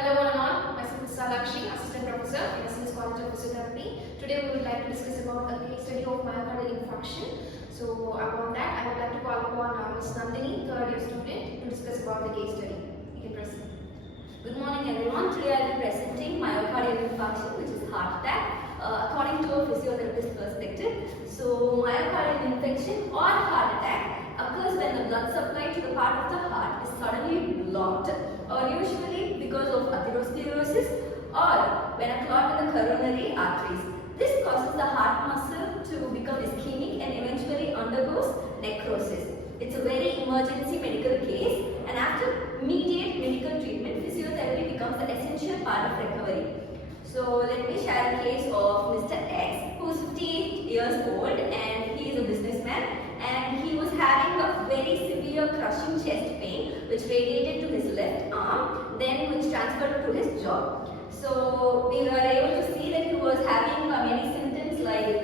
Hello one and all, myself is Salakshi, Assistant Professor in Assistant College of Physiotherapy. Today we would like to discuss about a case study of myocardial infarction. So upon that, I would like to call upon Ms. Nandini, third year student, to discuss about the case study. You can proceed. Good morning everyone. Today I will be presenting myocardial infarction, which is heart attack, according to a physiotherapist perspective. So myocardial infection or heart attack occurs when the blood supply to the part of the heart is suddenly blocked, or usually because of atherosclerosis or when a clot in the coronary arteries. This causes the heart muscle to become ischemic and eventually undergoes necrosis. It's a very emergency medical case, and after immediate medical treatment, physiotherapy becomes an essential part of recovery. So let me share a case of Mr. X, who is 58 years old and he is a businessman, and he was having a very severe crushing chest pain which radiated to his left arm, then which transferred to his jaw. So we were able to see that he was having many symptoms like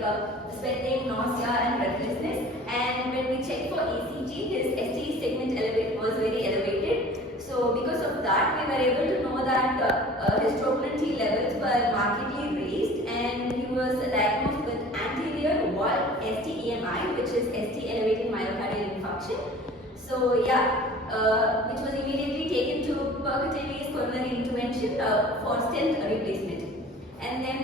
sweating, nausea and breathlessness, and when we checked for ECG, his ST segment was very elevated. So because of that, we were able to know that his troponin T levels were markedly raised, and he was diagnosed with anterior wall ST-EMI, which is ST elevated myocardial infarction. So which was immediately taken to percutaneous coronary intervention for stent replacement. And then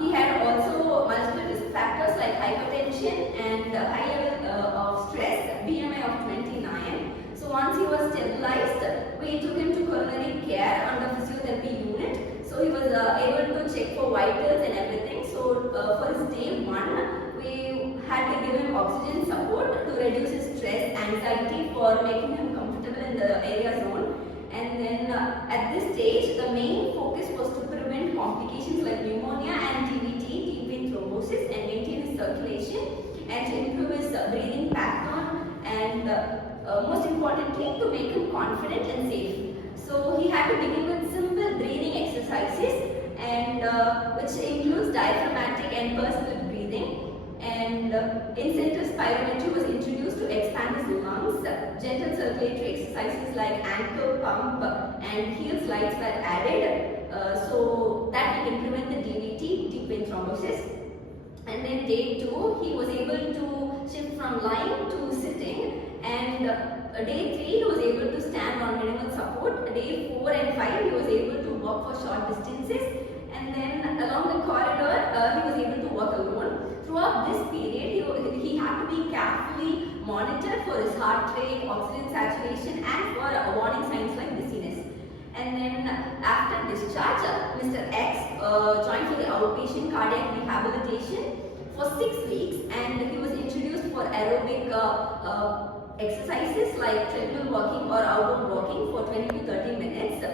he had also multiple risk factors like hypertension and high level of stress, BMI of 29. So once he was stabilized, we took him to coronary care under physiotherapy unit. So he was able to check for vitals and everything. So for his day 1, we had to give him oxygen support to reduce his stress, anxiety, for making him comfortable in the area zone. And then at this stage, the main focus was to prevent complications like pneumonia and DVT, deep vein thrombosis, and maintain his circulation, and to improve his breathing pattern, and most importantly, to make him confident and safe. So he had to begin with simple breathing exercises, and which includes diaphragmatic and personal breathing. And in-center spirometry was introduced to expand his lungs. Gentle circulatory exercises like ankle pump and heel slides were added so that we can prevent the DVT, deep vein thrombosis. And then day 2, he was able to shift from lying to sitting, and day 3 he was able to stand on minimal support. Day 4 and 5 he was able to walk for short distances, and then along the corridor he was able to walk alone. Throughout this period, he had to be carefully monitored for his heart rate, oxygen saturation, and for warning signs like dizziness. And then after discharge, Mr. X joined for the outpatient cardiac rehabilitation for 6 weeks, and he was introduced for aerobic exercises like treadmill walking or outdoor walking for 20 to 30 minutes.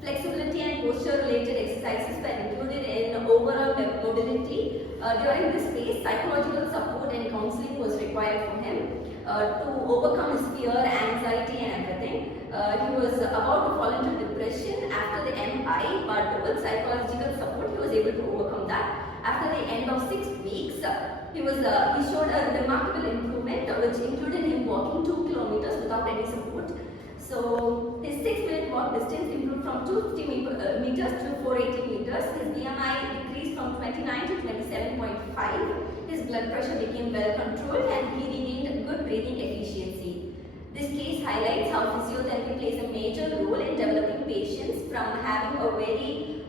Flexibility and posture related exercises were included in overall mobility. During this phase, psychological support and counseling was required for him to overcome his fear, anxiety and everything. He was about to fall into depression after the MI, but with psychological support he was able to overcome that. After the end of 6 weeks, he showed a remarkable improvement, which included him walking 2 kilometers without any support. So his 6-minute walk distance improved from 250 meters to 480 meters. His BMI decreased from 29 to 27.5. His blood pressure became well controlled, and he regained good breathing efficiency. This case highlights how physiotherapy plays a major role in developing patients from having a very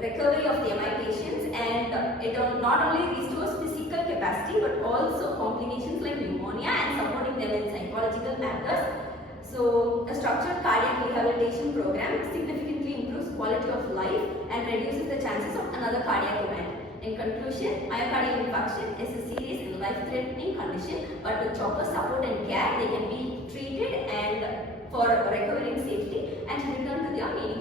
recovery of the MI patients, and it not only restores physical capacity but also complications like pneumonia and supporting them in psychological matters. So a structured cardiac rehabilitation program significantly improves quality of life and reduces the chances of another cardiac event. In conclusion, myocardial infarction is a serious and life-threatening condition, but with proper support and care, they can be treated and for recovering safely and to return to their meaningful